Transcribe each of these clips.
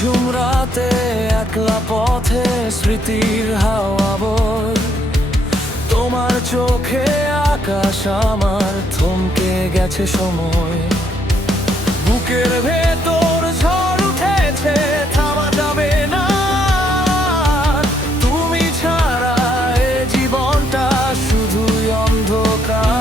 নিঝুম রাতে একলা পথে স্মৃতির হাওয়া বয়, তোমার চোখে আকাশ আমার থমকে গেছে সময়। বুকের ভেতর ঝড় উঠেছে, থামা যাবে না, তুমি ছাড়া এ জীবনটা শুধুই অন্ধকার।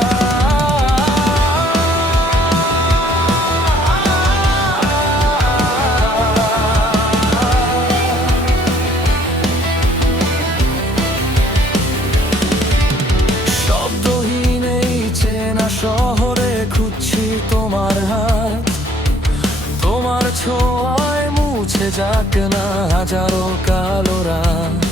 শব্দহীন এই চেনা শহরে খুঁজছি তোমার হাত, তোমার ছোঁয়ায় মুছে যাক না হাজারো কালো রাত।